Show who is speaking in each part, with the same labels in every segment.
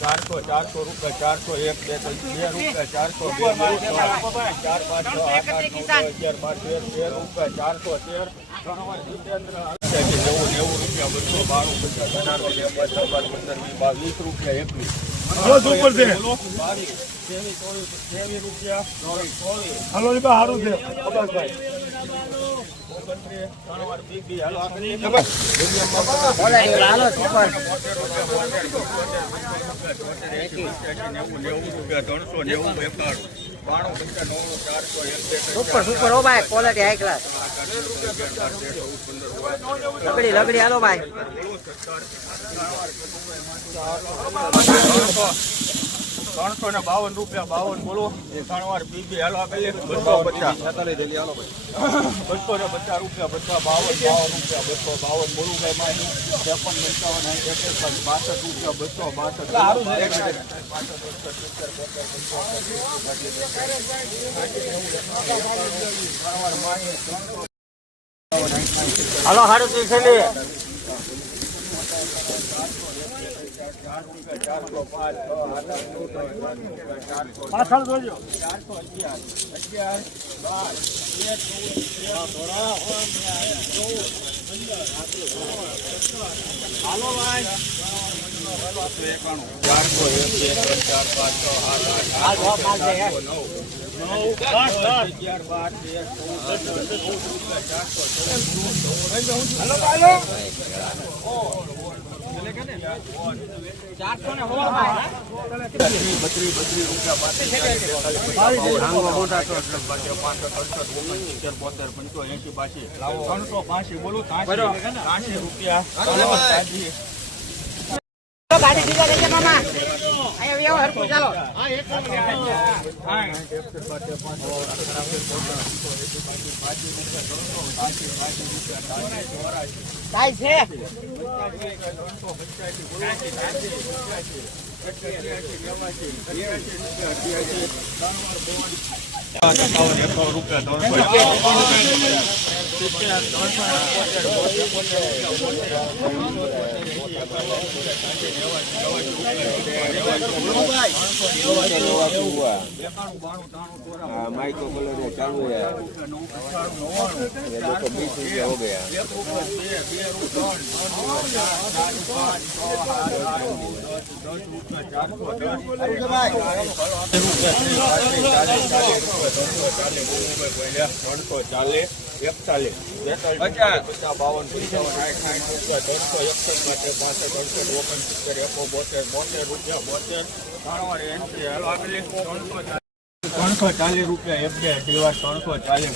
Speaker 1: ચારસો ચારસો રૂપિયા ચારસો એક બે બે રૂપિયા ચારસો ચાર પાંચ છ આઠ આઠ નવ દસ અગિયાર બાર રૂપિયા બસો પંદર વીસ રૂપિયા એકવીસ
Speaker 2: ઉપર છે
Speaker 1: રૂપિયા
Speaker 2: હાલો રી બા સારું છે
Speaker 1: હાલો ત્રણસો નેવું એકાણું
Speaker 3: સુપર સુપર ઓ ભાઈ ક્વોલિટી હાઈ ક્લાસ લગડી લગડી હાલો ભાઈ
Speaker 1: ત્રણસો ને બાવન રૂપિયા બાવન બોલો ત્રણ વાર બીબી હાલો આપેલી બસો પચાસ બસો ને પચાસ રૂપિયા પચાસ બાવન બાવન રૂપિયા બસો બાવન બોલું ભાઈ મારી ત્રેપન પંચાવન એકસઠ બાસઠ રૂપિયા બસો બાસઠ
Speaker 3: હાલો હાડું તું છેલ્લી
Speaker 1: ચારસો પાંચ છ આઠ આઠ નવ દસ બાર રૂપિયા ચારસો
Speaker 2: પાછળ જોજો.
Speaker 1: ચારસો અગિયાર અગિયાર બાર તેર ચૌદ ચારસો એક ચાર પાંચ છ આઠ આઠ નવ ચારસો રૂપિયા બોતેર પંચો એસી પાછી ત્રણસો પાછી બોલું ત્રાસી રૂપિયા ત્રાસી.
Speaker 3: ગાડી બીજા લઈ જા મામા રૂપિયા. માઇક્રો કલર ચાલુ
Speaker 1: લોકો બીસ રૂપિયા
Speaker 4: હો ગયા
Speaker 1: ત્રણસો ચાલીસ. એકતાલીસ પચાસ બાવન ત્રણસો ઓગણસિત્તેર એકો બોતેર બોતેર રૂપિયા બોતેર ત્રણસો ચાલીસ રૂપિયા એક બે દિવસ ત્રણસો ચાલીસ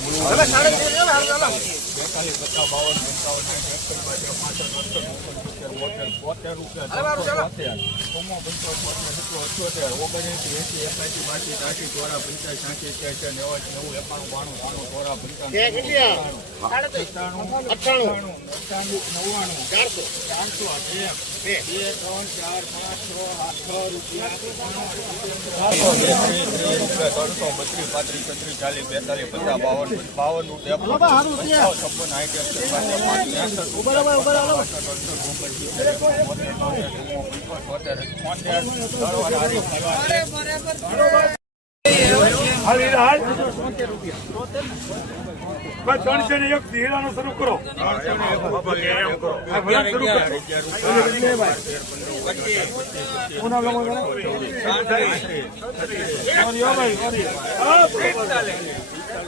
Speaker 1: બેતાલીસ પચાસ બાવન પંચાવન સાઠ એકસઠ બોતેર બોતેર રૂપિયા બોતેર ચોમો પંચોતેર સત્તર અઠ્યોતેર ઓગણએંસી એસી એકાસી બાસી ત્રાસી ચોરા પંચાસી સાઠી અઠ્યાસી નેવાસી નેવું એકાણું બાણું ત્રાણું ચોરા પંચાણું સત્તાણું અઠ્ઠાણું નવ્વાણું ચારસો ચારસો બે બે ત્રણ ચાર પાંચ છ છ રૂપિયા ત્રણસો બત્રીસ પાંત્રીસ છત્રીસ ચાલીસ બેતાલીસ પચાસ બાવન બાવન રૂપિયા છપ્પન આઈટી પાંચ
Speaker 2: ત્રણસો ને એક થી શરૂ કરો શરૂ કરો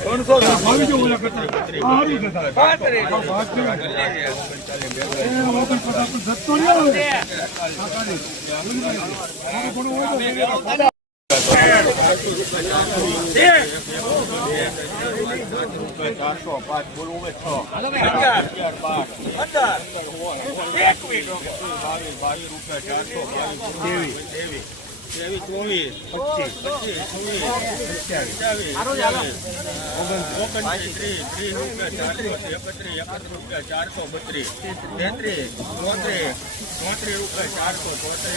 Speaker 2: ત્રણસો આવી
Speaker 1: ચારસો પાંચ બોલવું છ બાવીસ રૂપિયા ચારસો બાવીસ ત્રેવીસ ચોવીસ પચીસ પચીસ ત્રીસ ત્રીસ રૂપિયા ચારસો એકત્રીસ એકત્રીસ રૂપિયા ચારસો બત્રીસ તેત્રીસ ચોત્રીસ ચોત્રીસ રૂપિયા ચારસો ચોત્રીસ